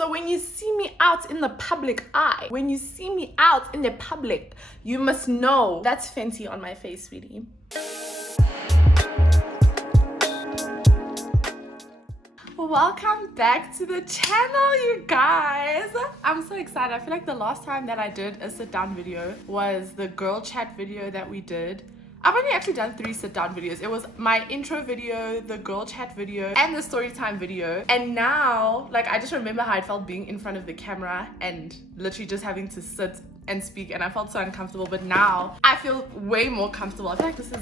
So when you see me out in the public eye, when you see me out in the public, you must know that's Fenty on my face, sweetie. Welcome back to the channel, you guys. I'm so excited. I feel like the last time that I did a sit down video was the girl chat video that we did. I've only actually done 3 sit down videos. It was my intro video, the girl chat video, and the story time video. And now, like, I just remember how it felt being in front of the camera and literally just having to sit and speak, and I felt so uncomfortable. But now I feel way more comfortable. I feel like this is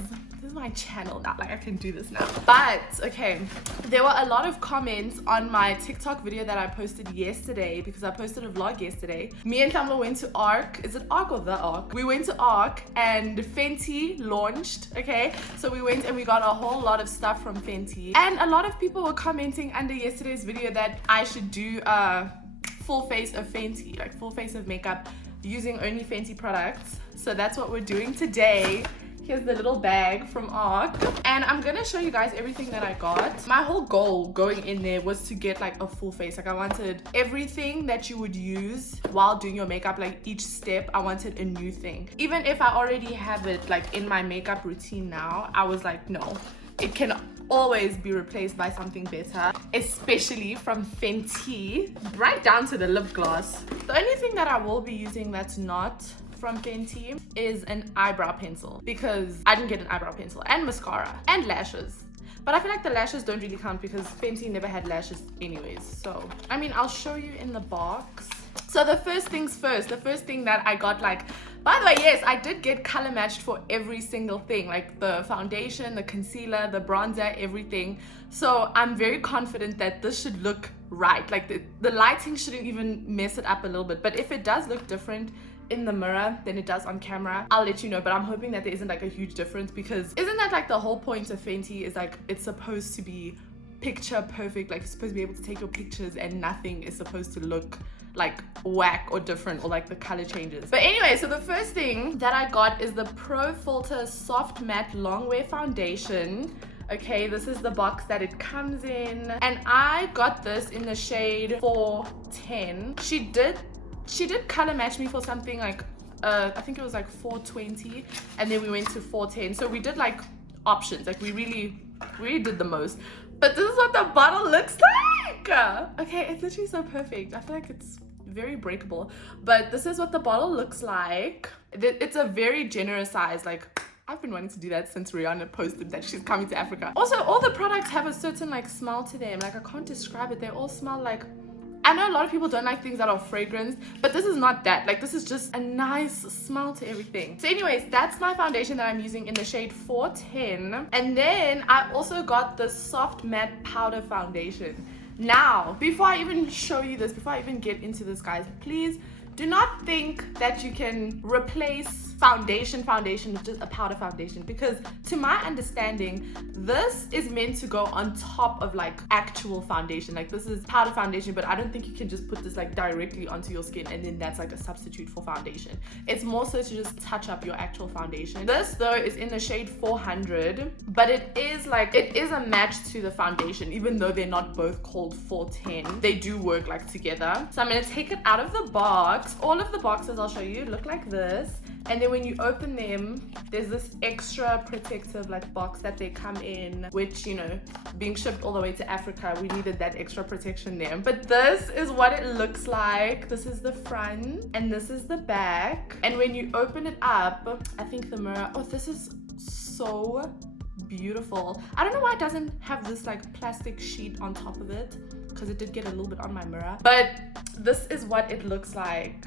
my channel now, like I can do this now. But okay, there were a lot of comments on my TikTok video that I posted yesterday, because I posted a vlog yesterday. Me and Truffle went to ARC. Is it ARC or the ARC? We went to ARC and Fenty launched. Okay, so we went and we got a whole lot of stuff from Fenty, and a lot of people were commenting under yesterday's video that I should do a full face of Fenty, like full face of makeup using only Fenty products. So that's what we're doing today. Here's the little bag from ARC, and I'm gonna show you guys everything that I got. My whole goal going in there was to get like a full face. Like I wanted everything that you would use while doing your makeup, like each step I wanted a new thing. Even if I already have it like in my makeup routine now, I was like, no, it can always be replaced by something better, especially from Fenty, right down to the lip gloss. The only thing that I will be using that's not from Fenty is an eyebrow pencil, because I didn't get an eyebrow pencil, and mascara and lashes. But I feel like the lashes don't really count because Fenty never had lashes anyways. So I mean, I'll show you in the box. So the first things first, the first thing that I got, like, by the way, yes, I did get color matched for every single thing, like the foundation, the concealer, the bronzer, everything. So I'm very confident that this should look right. Like the lighting shouldn't even mess it up a little bit. But if it does look different in the mirror than it does on camera, I'll let you know. But I'm hoping that there isn't like a huge difference, because isn't that like the whole point of Fenty, is like it's supposed to be picture perfect, like you're supposed to be able to take your pictures and nothing is supposed to look like whack or different, or like the color changes. But anyway, so the first thing that I got is the Pro Filt'r Soft Matte Longwear Foundation. Okay, this is the box that it comes in, and I got this in the shade 410. She did color match me for something like I think it was like 420, and then we went to 410. So we did like options, like we really did the most. But this is what the bottle looks like. Okay, it's literally so perfect. I feel like it's very breakable, but this is what the bottle looks like. It's a very generous size. Like, I've been wanting to do that since Rihanna posted that she's coming to Africa. Also, all the products have a certain like smell to them. Like, I can't describe it. They all smell like, I know a lot of people don't like things that are fragranced, but this is not that. Like, this is just a nice smell to everything. So anyways, that's my foundation that I'm using in the shade 410. And then I also got the Soft Matte Powder Foundation. Now, before I even show you this, before I even get into this, guys, please do not think that you can replace foundation with just a powder foundation, because to my understanding, this is meant to go on top of like actual foundation. Like, this is powder foundation, but I don't think you can just put this like directly onto your skin and then that's like a substitute for foundation. It's more so to just touch up your actual foundation. This though is in the shade 400, but it is a match to the foundation, even though they're not both called 410. They do work like together. So I'm gonna take it out of the box. All of the boxes, I'll show you, look like this. And then when you open them, there's this extra protective like box that they come in, which, you know, being shipped all the way to Africa, we needed that extra protection there. But this is what it looks like. This is the front and this is the back. And when you open it up, I think the mirror, oh, this is so beautiful. I don't know why it doesn't have this like plastic sheet on top of it, because it did get a little bit on my mirror. But this is what it looks like.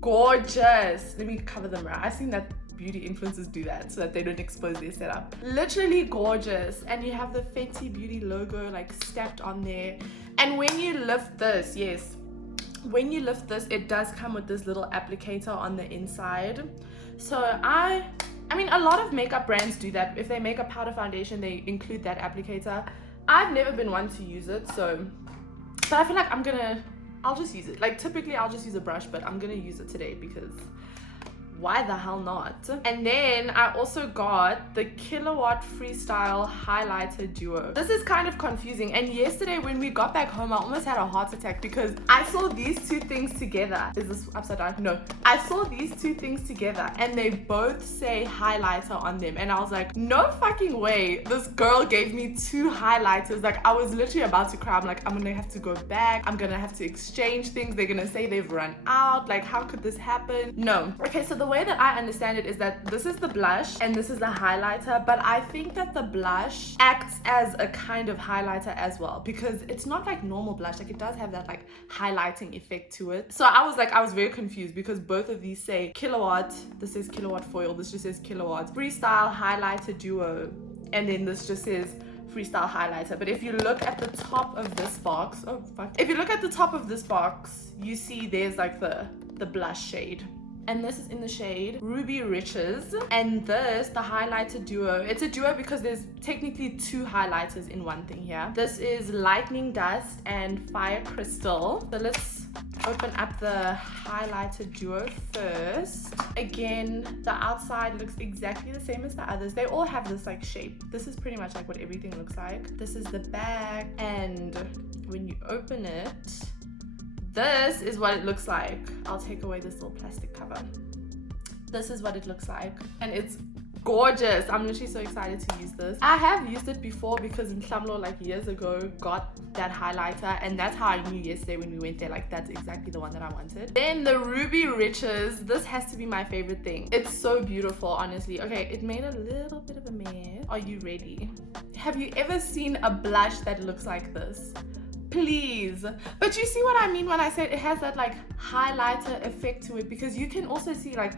Gorgeous. Let me cover the mirror. I've seen that beauty influencers do that so that they don't expose their setup. Literally gorgeous. And you have the Fenty Beauty logo like stamped on there. And when you lift this, yes, when you lift this, it does come with this little applicator on the inside. So I mean, a lot of makeup brands do that. If they make a powder foundation, they include that applicator. I've never been one to use it, so, but I feel like I'll just use it. Like, typically I'll just use a brush, but I'm gonna use it today because why the hell not? And then I also got the Killawatt Freestyle Highlighter Duo. This is kind of confusing, and yesterday when we got back home I almost had a heart attack because I saw these two things together. Is this upside down? No. I saw these two things together and they both say highlighter on them, and I was like, no fucking way, this girl gave me two highlighters. Like, I was literally about to cry. I'm like, I'm gonna have to go back, I'm gonna have to exchange things, they're gonna say they've run out. Like, how could this happen? No. Okay, so the way that I understand it is that this is the blush and this is the highlighter, but I think that the blush acts as a kind of highlighter as well, because it's not like normal blush. Like, it does have that like highlighting effect to it. So I was very confused because both of these say Killawatt. This is Killawatt foil, this just says Killawatt Freestyle Highlighter Duo, and then this just says Freestyle Highlighter. But if you look at the top of this box, oh fuck, if you look at the top of this box, you see there's like the blush shade, and this is in the shade Ruby Richez, and this, the highlighter duo, it's a duo because there's technically two highlighters in one thing here. This is Lightning Dust and Fire Crystal. So let's open up the highlighter duo first. Again, the outside looks exactly the same as the others. They all have this like shape. This is pretty much like what everything looks like. This is the back, and when you open it, this is what it looks like. I'll take away this little plastic cover. This is what it looks like, and it's gorgeous. I'm literally so excited to use this. I have used it before because in Shamlo, like years ago, got that highlighter, and that's how I knew yesterday when we went there, like that's exactly the one that I wanted. Then the Ruby Richez, this has to be my favorite thing. It's so beautiful, honestly. Okay, it made a little bit of a mess. Are you ready? Have you ever seen a blush that looks like this? Please. But you see what I mean when I say it has that like highlighter effect to it, because you can also see like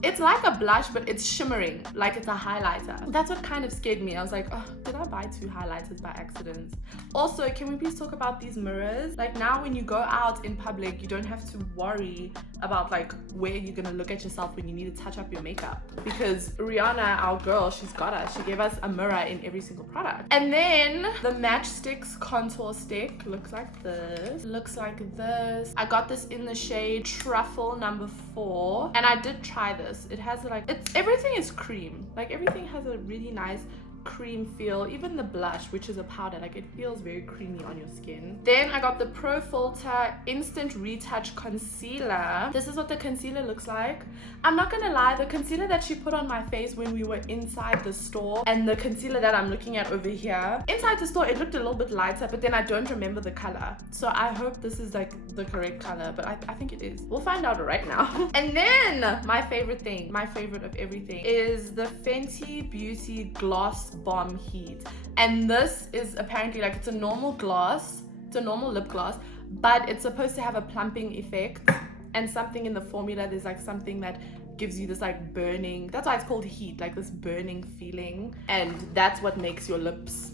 it's like a blush, but it's shimmering like it's a highlighter. That's what kind of scared me. I was like, oh, did I buy two highlighters by accident? Also, can we please talk about these mirrors? Like, now when you go out in public, you don't have to worry about like where you're gonna look at yourself when you need to touch up your makeup, because Rihanna, our girl, she's got us. She gave us a mirror in every single product. And then the Match Stix contour stick looks like this. Looks like this. I got this in the shade Truffle number 4, and I did try this. It has like, everything is cream. Like, everything has a really nice cream feel. Even the blush, which is a powder, like it feels very creamy on your skin. Then I got the Pro Filt'r Instant Retouch Concealer. This is what the concealer looks like. I'm not gonna lie, the concealer that she put on my face when we were inside the store and the concealer that I'm looking at over here, inside the store it looked a little bit lighter, but then I don't remember the color. So I hope this is like the correct color, but I think it is. We'll find out right now. And then my favorite thing, my favorite of everything, is the Fenty Beauty Gloss Bomb Heat. And this is apparently like, it's a normal gloss, it's a normal lip gloss, but it's supposed to have a plumping effect, and something in the formula, there's like something that gives you this like burning, that's why it's called heat, like this burning feeling, and that's what makes your lips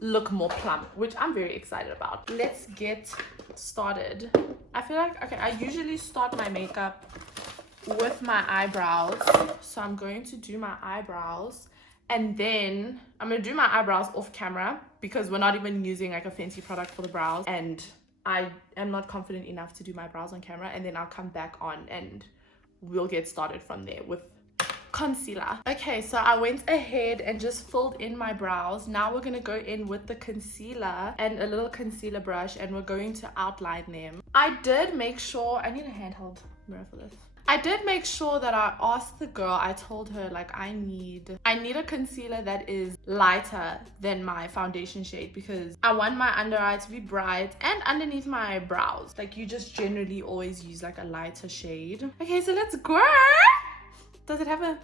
look more plump, which I'm very excited about. Let's get started. I feel like, okay, I usually start my makeup with my eyebrows, so I'm going to do my eyebrows, and then I'm gonna do my eyebrows off camera because we're not even using like a fancy product for the brows, and I am not confident enough to do my brows on camera, and then I'll come back on and we'll get started from there with concealer. Okay, so I went ahead and just filled in my brows. Now we're gonna go in with the concealer and a little concealer brush, and we're going to outline them. I did make sure, I need a handheld mirror for this. I did make sure that I asked the girl, I told her like I need a concealer that is lighter than my foundation shade, because I want my under eye to be bright and underneath my brows. Like, you just generally always use like a lighter shade. Okay, so let's go. Does it have a...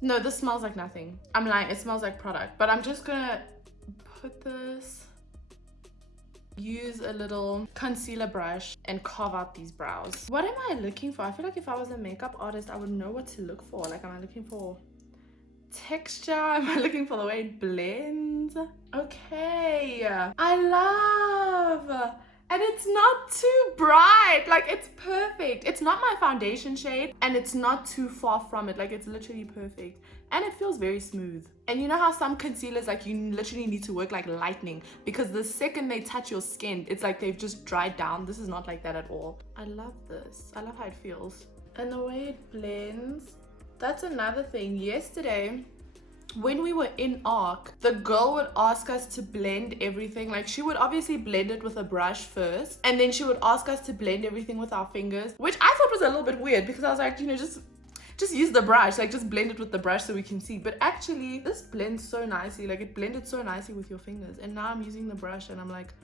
No, this smells like nothing. I'm lying, it smells like product. But I'm just gonna put this, use a little concealer brush and carve out these brows. What am I looking for? I feel like if I was a makeup artist, I would know what to look for. Like, am I looking for texture? Am I looking for the way it blends? Okay, I love... And it's not too bright, like it's perfect. It's not my foundation shade and it's not too far from it. Like, it's literally perfect. And it feels very smooth. And you know how some concealers, like, you literally need to work like lightning, because the second they touch your skin, it's like they've just dried down. This is not like that at all. I love this. I love how it feels. And the way it blends, that's another thing. Yesterday, when we were in ARC, the girl would ask us to blend everything. Like, she would obviously blend it with a brush first, and then she would ask us to blend everything with our fingers, which I thought was a little bit weird because I was like, you know, just use the brush, like just blend it with the brush so we can see. But actually this blends so nicely, like it blended so nicely with your fingers. And now I'm using the brush and I'm like,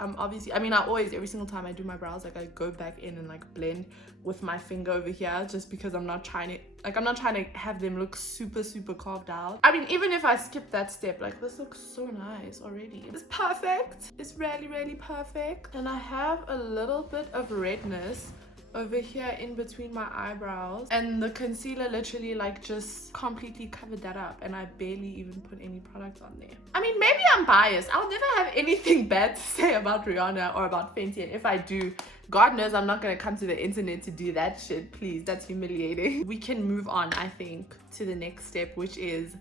obviously, I mean, I always, every single time I do my brows, like I go back in and like blend with my finger over here, just because I'm not trying to have them look super carved out. I mean, even if I skip that step, like this looks so nice already. It's perfect. It's really perfect. And I have a little bit of redness over here in between my eyebrows, and the concealer literally like just completely covered that up, and I barely even put any product on there. I mean, maybe I'm biased. I'll never have anything bad to say about Rihanna or about Fenty, and if I do, God knows I'm not gonna come to the internet to do that shit. Please, that's humiliating. We can move on, I think, to the next step, which is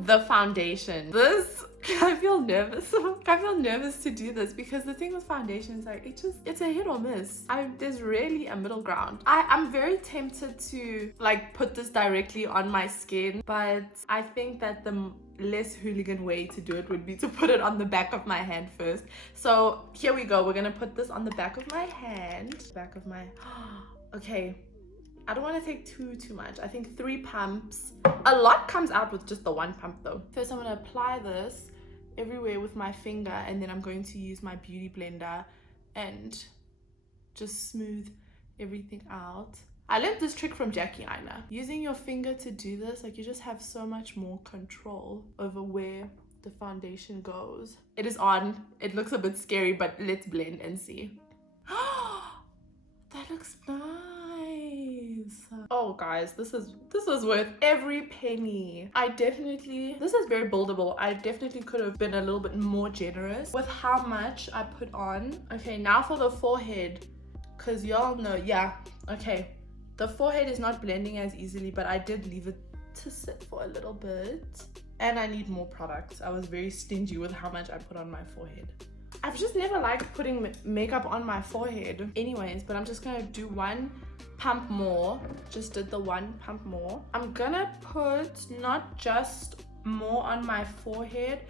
the foundation. This, I feel nervous. I feel nervous to do this because the thing with foundation is like, it's a hit or miss. There's really a middle ground. I'm very tempted to like put this directly on my skin, but I think that the less hooligan way to do it would be to put it on the back of my hand first. So here we go. We're gonna put this on the back of my hand. Back of my, okay. I don't want to take too much. I think 3 pumps. A lot comes out with just the 1 pump though. First I'm gonna apply this everywhere with my finger, and then I'm going to use my beauty blender and just smooth everything out. I learned this trick from Jackie Aina. Using your finger to do this, like you just have so much more control over where the foundation goes. It is on. It looks a bit scary, but let's blend and see. That looks nice. Oh guys, this is worth every penny. This is very buildable. I definitely could have been a little bit more generous with how much I put on. Okay, now for the forehead, because y'all know, yeah, okay, the forehead is not blending as easily, but I did leave it to sit for a little bit, and I need more products. I was very stingy with how much I put on my forehead. I've just never liked putting makeup on my forehead anyways, but I'm just gonna do 1 pump more. Just did the 1 pump more. I'm gonna put not just more on my forehead,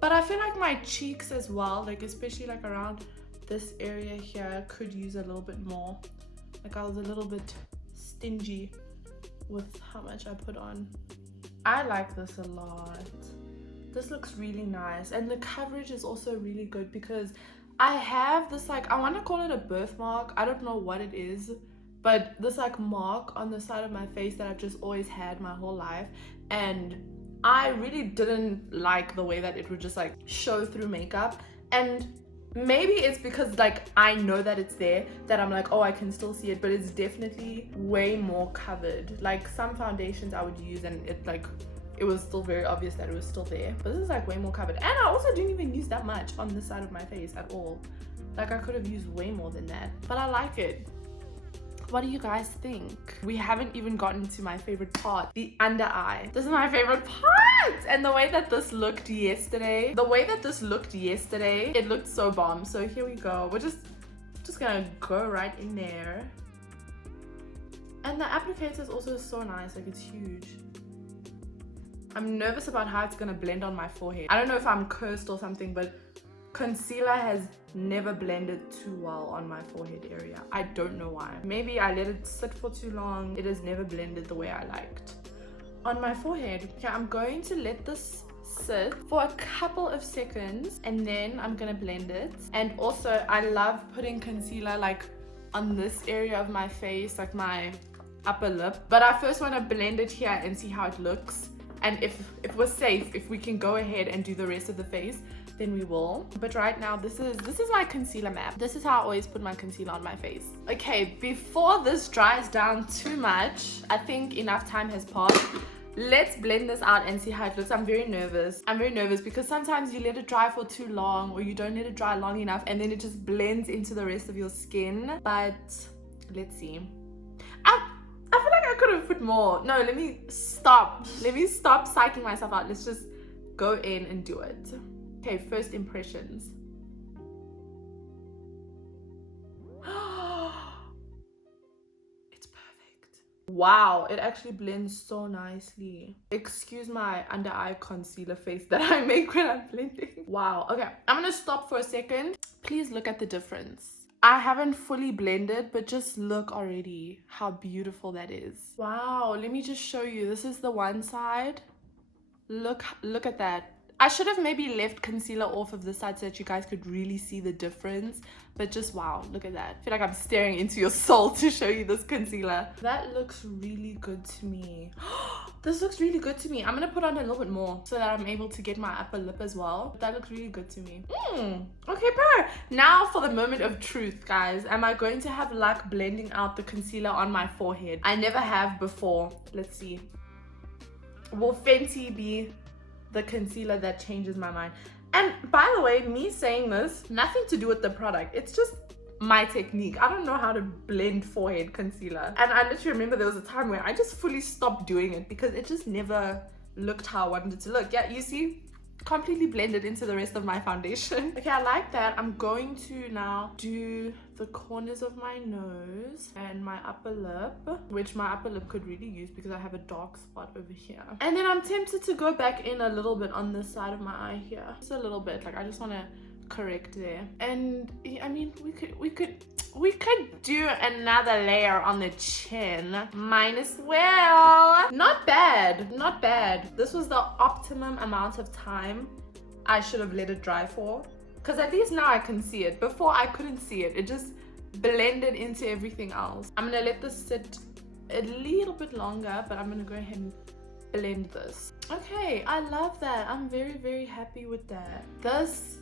but I feel like my cheeks as well, like especially like around this area here, could use a little bit more. Like I was a little bit stingy with how much I put on. I like this a lot. This looks really nice, and the coverage is also really good because I have this, like, I want to call it a birthmark. I don't know what it is, but this like mark on the side of my face that I've just always had my whole life, and I really didn't like the way that it would just like show through makeup. And maybe it's because like I know that it's there that I'm like, oh, I can still see it, but it's definitely way more covered. Like some foundations I would use and it was still very obvious that it was still there, but this is like way more covered. And I also didn't even use that much on this side of my face at all. Like I could have used way more than that, but I like it. What do you guys think? We haven't even gotten to my favorite part, the under eye. This is my favorite part. And the way that this looked yesterday, it looked so bomb. So here we go. We're just gonna go right in there. And the applicator is also so nice, like it's huge. I'm nervous about how it's gonna blend on my forehead. I don't know if I'm cursed or something, but concealer has never blended too well on my forehead area. I don't know why. Maybe I let it sit for too long. It has never blended the way I liked on my forehead. Okay, I'm going to let this sit for a couple of seconds and then I'm gonna blend it. And also I love putting concealer like on this area of my face, like my upper lip, but I first want to blend it here and see how it looks. And if we're safe, if we can go ahead and do the rest of the face, then we will. But right now, this is my concealer map. This is how I always put my concealer on my face. Okay, before this dries down too much, I think enough time has passed. Let's blend this out and see how it looks. I'm very nervous. Because sometimes you let it dry for too long, or you don't let it dry long enough, and then it just blends into the rest of your skin. But let's see. I feel like I could have put more. No, let me stop psyching myself out. Let's just go in and do it. Okay, first impressions. It's perfect. Wow, it actually blends so nicely. Excuse my under eye concealer face that I make when I'm blending. Wow. Okay, I'm gonna stop for a second. Please look at the difference. I haven't fully blended, but just look already how beautiful that is. Wow, let me just show you. This is the one side. Look at that. I should have maybe left concealer off of this side so that you guys could really see the difference. But just wow, look at that. I feel like I'm staring into your soul to show you this concealer. That looks really good to me. This looks really good to me. I'm gonna put on a little bit more so that I'm able to get my upper lip as well. That looks really good to me. Okay, now for the moment of truth, guys. Am I going to have luck blending out the concealer on my forehead? I never have before. Let's see. Will Fenty be the concealer that changes my mind? And by the way, me saying this, nothing to do with the product. It's just my technique. I don't know how to blend forehead concealer. And I literally remember there was a time where I just fully stopped doing it because it just never looked how I wanted it to look. Yeah, you see? Completely blended into the rest of my foundation. Okay, I like that. I'm going to now do the corners of my nose and my upper lip, which my upper lip could really use because I have a dark spot over here. And then I'm tempted to go back in a little bit on this side of my eye here. Just a little bit. Like, I just want to correct there. And I mean, we could do another layer on the chin. Might as well. Not bad, not bad. This was the optimum amount of time I should have let it dry for, because at least now I can see it. Before I couldn't see it. It just blended into everything else. I'm gonna let this sit a little bit longer, but I'm gonna go ahead and blend this. Okay, I love that. I'm very, very happy with that. This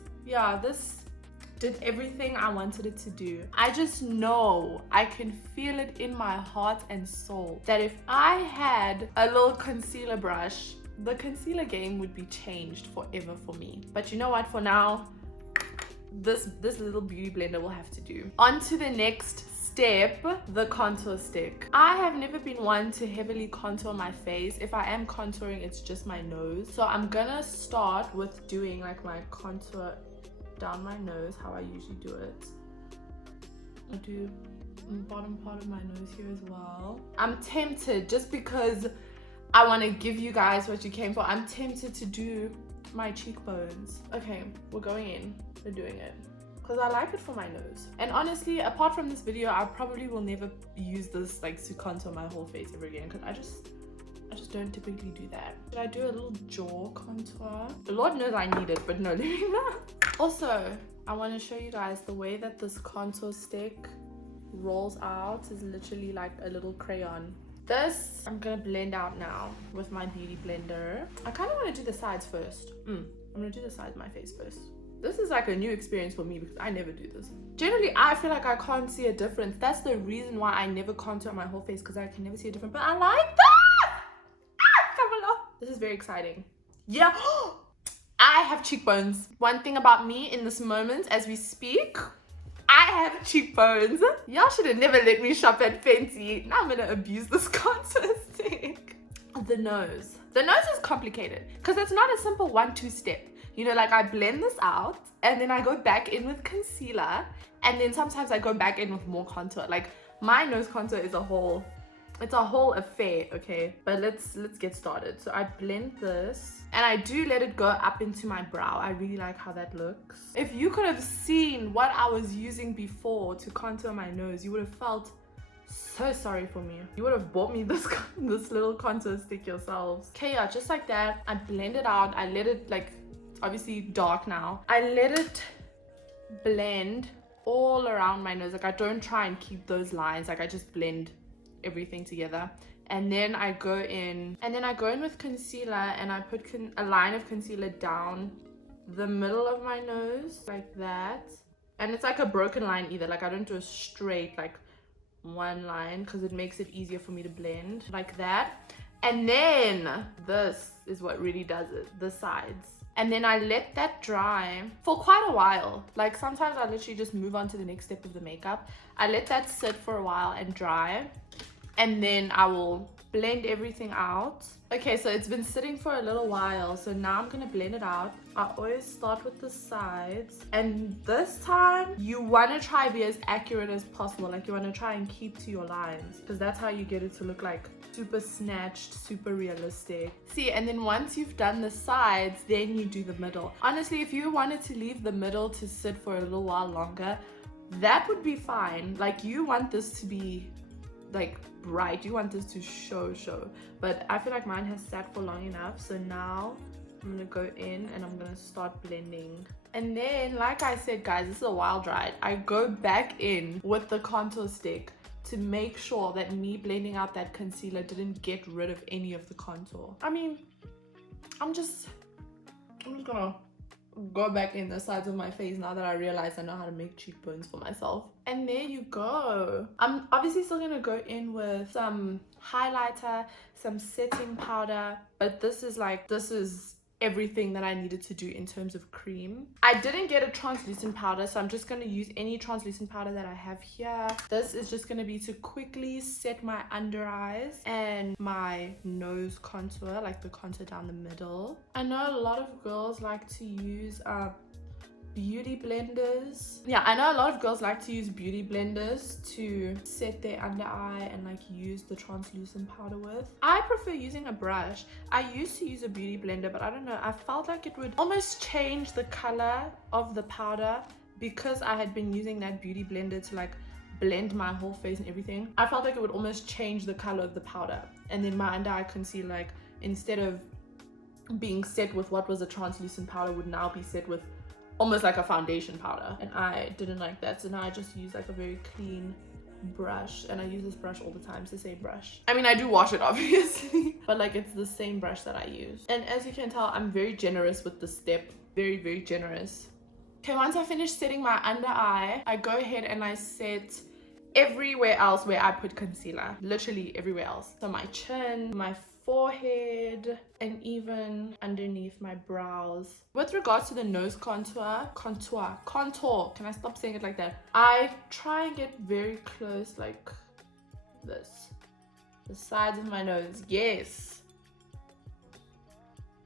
did everything I wanted it to do. I just know, I can feel it in my heart and soul, that if I had a little concealer brush, the concealer game would be changed forever for me. But you know what, for now, this little beauty blender will have to do. On to the next step, the contour stick. I have never been one to heavily contour my face. If I am contouring, it's just my nose. So I'm gonna start with doing like my contour down my nose, how I usually do it. I do the bottom part of my nose here as well. I'm tempted, just because I want to give you guys what you came for, I'm tempted to do my cheekbones. Okay, we're going in, we're doing it, because I like it for my nose. And honestly, apart from this video, I probably will never use this like to contour my whole face ever again, because I just don't typically do that. Should I do a little jaw contour? The Lord knows I need it, but no, let me know. Also, I want to show you guys the way that this contour stick rolls out is literally like a little crayon. This I'm gonna blend out now with my beauty blender. I kind of want to do the sides first. I'm gonna do the sides of my face first. This is like a new experience for me because I never do this. Generally, I feel like I can't see a difference. That's the reason why I never contour my whole face, because I can never see a difference. But I like that! This is very exciting. Yeah, I have cheekbones. One thing about me in this moment as we speak, I have cheekbones. Y'all should have never let me shop at Fenty. Now I'm gonna abuse this contour stick. The nose. The nose is complicated because it's not a simple 1-2 step. You know, like I blend this out and then I go back in with concealer, and then sometimes I go back in with more contour. Like my nose contour is a whole affair, okay? But let's get started. So I blend this and I do let it go up into my brow. I really like how that looks. If you could have seen what I was using before to contour my nose, you would have felt so sorry for me. You would have bought me this little contour stick yourselves. Okay, yeah, just like that. I blend it out. I let it, like, obviously dark now. I let it blend all around my nose. Like I don't try and keep those lines. Like I just blend everything together, and then I go in with concealer, and I put a line of concealer down the middle of my nose like that. And it's like a broken line either. Like I don't do a straight like one line because it makes it easier for me to blend like that. And then this is what really does it, the sides. And then I let that dry for quite a while. Like sometimes I literally just move on to the next step of the makeup. I let that sit for a while and dry. and then I will blend everything out. Okay, so it's been sitting for a little while, so now I'm gonna blend it out. I always start with the sides, and this time you want to try be as accurate as possible. Like you want to try and keep to your lines, because that's how you get it to look like super snatched, super realistic. See, and then once you've done the sides, then you do the middle. Honestly, if you wanted to leave the middle to sit for a little while longer, that would be fine. Like you want this to be like bright, you want this to show, but I feel like mine has sat for long enough. So now I'm gonna go in and I'm gonna start blending. And then, like I said, guys, this is a wild ride. I go back in with the contour stick to make sure that me blending out that concealer didn't get rid of any of the contour. I mean, I'm just gonna go back in the sides of my face now that I realize I know how to make cheekbones for myself. And there you go. I'm obviously still gonna go in with some highlighter, some setting powder, but this is everything that I needed to do in terms of cream. I didn't get a translucent powder, so I'm just going to use any translucent powder that I have here. This is just going to be to quickly set my under eyes and my nose contour, like the contour down the middle. I know a lot of girls like to use beauty blenders. Yeah, I know a lot of girls like to use beauty blenders to set their under eye and like use the translucent powder with. I prefer using a brush. I used to use a beauty blender, but I don't know, I felt like it would almost change the color of the powder because I had been using that beauty blender to like blend my whole face and everything. I felt like it would almost change the color of the powder, and then my under eye concealer, like instead of being set with what was a translucent powder, would now be set with almost like a foundation powder, and I didn't like that. So now I just use like a very clean brush, and I use this brush all the time. It's the same brush. I mean, I do wash it obviously, but like it's the same brush that I use. And as you can tell, I'm very generous with the step. Very, very generous. Okay, once I finish setting my under eye, I go ahead and I set everywhere else where I put concealer. Literally everywhere else. So my chin, my forehead, and even underneath my brows. With regards to the nose contour, can I stop saying it like that? I try and get very close, like this, the sides of my nose. Yes,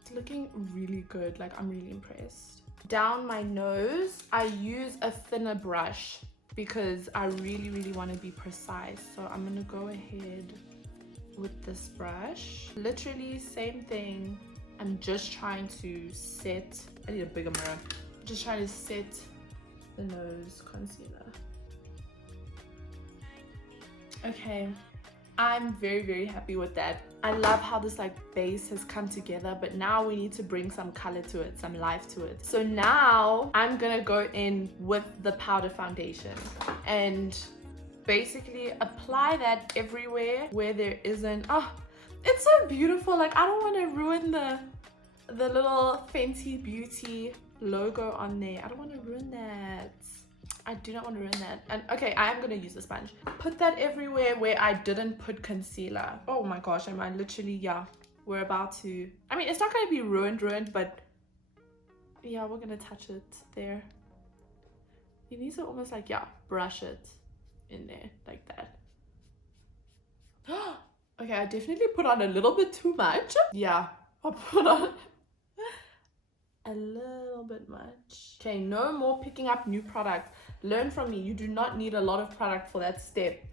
it's looking really good. Like I'm really impressed. Down my nose, I use a thinner brush because I really want to be precise. So I'm gonna go ahead with this brush, literally same thing. I'm just trying to set, I need a bigger mirror, just trying to set the nose concealer. Okay, I'm very happy with that. I love how this like base has come together, but now we need to bring some color to it, some life to it. So now I'm gonna go in with the powder foundation and basically apply that everywhere where there isn't. Oh, it's so beautiful. Like I don't want to ruin the little Fenty Beauty logo on there. I don't want to ruin that. I do not want to ruin that. And okay, I am going to use the sponge. Put that everywhere where I didn't put concealer. Oh my gosh, am I literally, yeah, we're about to, I mean, it's not going to be ruined, but yeah, we're going to touch it there. You need to almost like, yeah, brush it in there like that. Okay, I definitely put on a little bit too much. Yeah, I put on a little bit much. Okay, no more picking up new product. Learn from me. You do not need a lot of product for that step.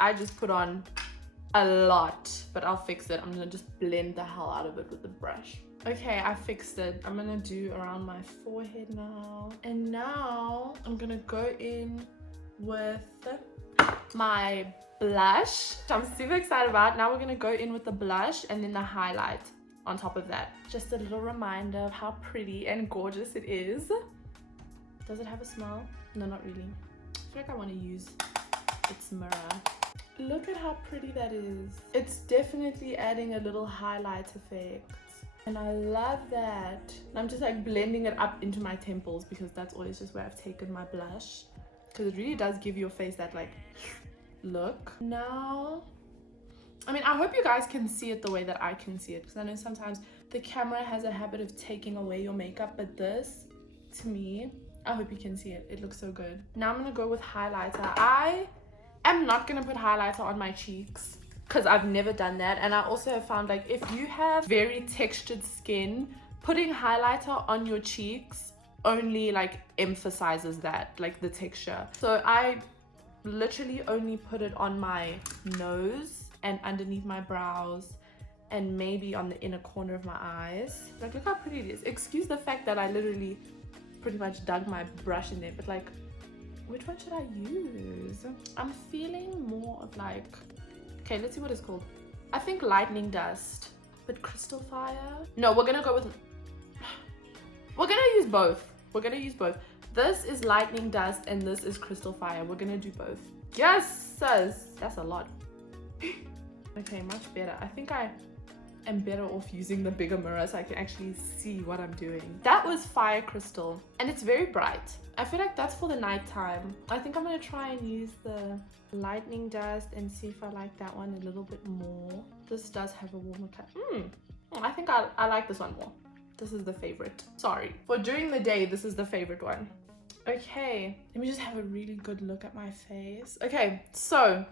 I just put on a lot, but I'll fix it. I'm gonna just blend the hell out of it with the brush. Okay, I fixed it. I'm gonna do around my forehead now. And now I'm gonna go in with my blush, which I'm super excited about. Now we're gonna go in with the blush and then the highlight on top of that. Just a little reminder of how pretty and gorgeous it is. Does it have a smell? No, not really. I feel like I want to use its mirror. Look at how pretty that is. It's definitely adding a little highlight effect. And I love that. And I'm just like blending it up into my temples because that's always just where I've taken my blush. Because it really does give your face that like look. Now, I mean, I hope you guys can see it the way that I can see it, because I know sometimes the camera has a habit of taking away your makeup, but this, to me, I hope you can see it. It looks so good. Now I'm gonna go with highlighter. I am not gonna put highlighter on my cheeks because I've never done that. And I also have found, like, if you have very textured skin, putting highlighter on your cheeks only like emphasizes that, like the texture. So I literally only put it on my nose and underneath my brows and maybe on the inner corner of my eyes. Like, look how pretty it is. Excuse the fact that I literally pretty much dug my brush in there, but like, which one should I use? I'm feeling more of like, okay, let's see what it's called. I think lightning dust, but crystal fire. No, we're gonna go with, we're gonna use both. We're gonna use both. This is lightning dust and this is crystal fire. We're gonna do both. Yes, sis. That's a lot. Okay, much better. I think I am better off using the bigger mirror so I can actually see what I'm doing. That was fire crystal and it's very bright. I feel like that's for the nighttime. I think I'm gonna try and use the lightning dust and see if I like that one a little bit more. This does have a warmer color. I think I like this one more. This is the favorite. Sorry. For during the day, this is the favorite one. Okay, let me just have a really good look at my face. Okay, so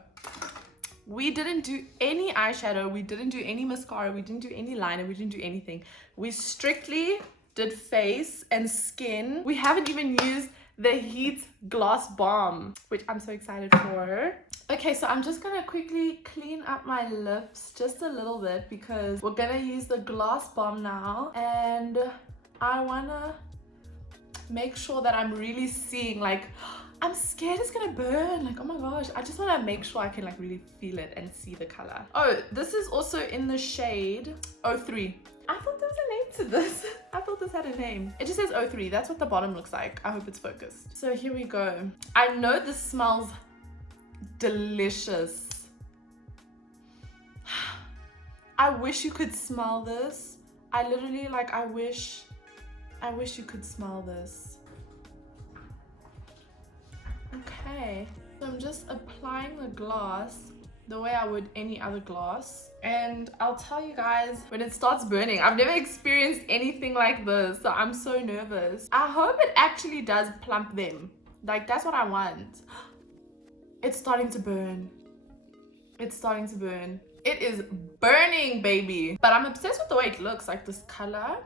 we didn't do any eyeshadow, we didn't do any mascara, we didn't do any liner, we didn't do anything. We strictly did face and skin. We haven't even used the Heat Gloss Balm, which I'm so excited for. Okay, so I'm just gonna quickly clean up my lips just a little bit because we're gonna use the Gloss Balm now, and I wanna make sure that I'm really seeing, like, I'm scared it's gonna burn, like, oh my gosh, I just want to make sure I can like really feel it and see the color. Oh, this is also in the shade 03. I thought there was a name to this. I thought this had a name. It just says 03. That's what the bottom looks like. I hope it's focused. So here we go. I know this smells delicious. I wish you could smell this. I literally, like, I wish you could smell this. Okay, so I'm just applying the gloss the way I would any other gloss, and I'll tell you guys when it starts burning. I've never experienced anything like this, so I'm so nervous. I hope it actually does plump them. Like, that's what I want. It's starting to burn. It's starting to burn. It is burning, baby. But I'm obsessed with the way it looks, like this color,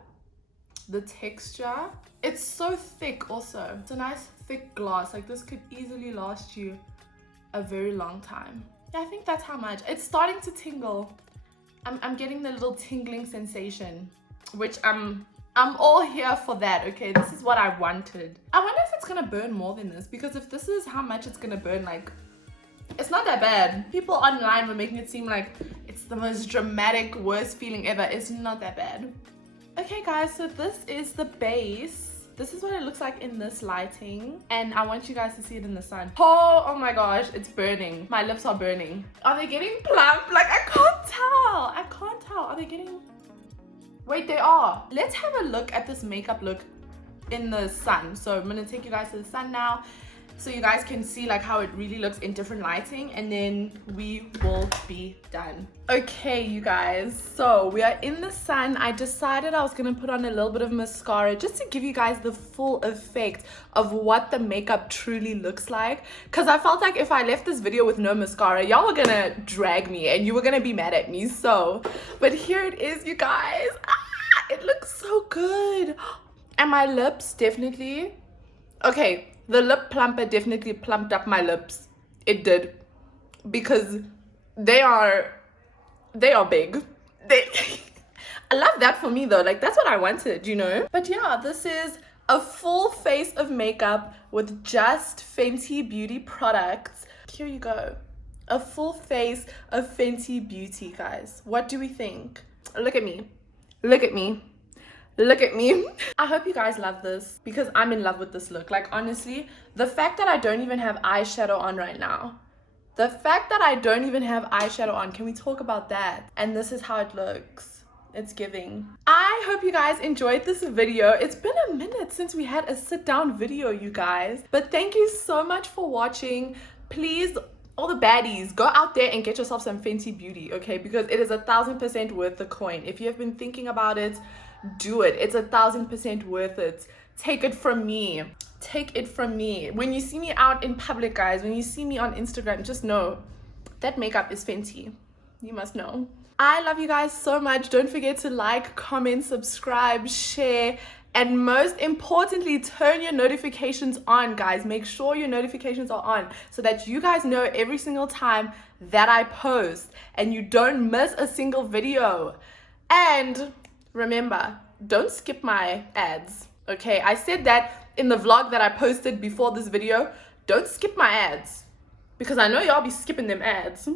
the texture. It's so thick also. It's a nice thick gloss. Like, this could easily last you a very long time. Yeah, I think that's how much. It's starting to tingle. I'm getting the little tingling sensation, which I'm all here for that. Okay, this is what I wanted. I wonder if it's gonna burn more than this, because if this is how much it's gonna burn, like, it's not that bad. People online were making it seem like it's the most dramatic, worst feeling ever. It's not that bad. Okay guys, so this is the base. This is what it looks like in this lighting, and I want you guys to see it in the sun. Oh my gosh, it's burning. My lips are burning. Are they getting plump? Like, I can't tell. I can't tell. Are they getting... Wait, they are. Let's have a look at this makeup look in the sun. So I'm gonna take you guys to the sun now, so you guys can see like how it really looks in different lighting, and then we will be done. Okay, you guys, so we are in the sun. I decided I was gonna put on a little bit of mascara just to give you guys the full effect of what the makeup truly looks like, because I felt like if I left this video with no mascara, y'all were gonna drag me and you were gonna be mad at me. So, but here it is, you guys. It looks so good. And my lips definitely, okay, the lip plumper definitely plumped up my lips. It did, because they are big. I love that for me though. Like, that's what I wanted, you know. But yeah, this is a full face of makeup with just Fenty Beauty products. Here you go. A full face of Fenty Beauty, guys. What do we think? Look at me. Look at me. Look at me. I hope you guys love this, because I'm in love with this look. Like, honestly, the fact that I don't even have eyeshadow on right now. The fact that I don't even have eyeshadow on. Can we talk about that? And this is how it looks. It's giving. I hope you guys enjoyed this video. It's been a minute since we had a sit down video, you guys. But thank you so much for watching. Please, all the baddies, go out there and get yourself some Fenty Beauty, okay? Because it is 1000% worth the coin. If you have been thinking about it, do it. It's 1000% worth it. Take it from me. Take it from me. When you see me out in public, guys, when you see me on Instagram, just know that makeup is Fenty. you must know. I love you guys so much. Don't forget to like, comment, subscribe, share, and most importantly, turn your notifications on, guys. Make sure your notifications are on so that you guys know every single time that I post and you don't miss a single video. And remember, don't skip my ads, okay? I said that in the vlog that I posted before this video. Don't skip my ads because I know y'all be skipping them ads.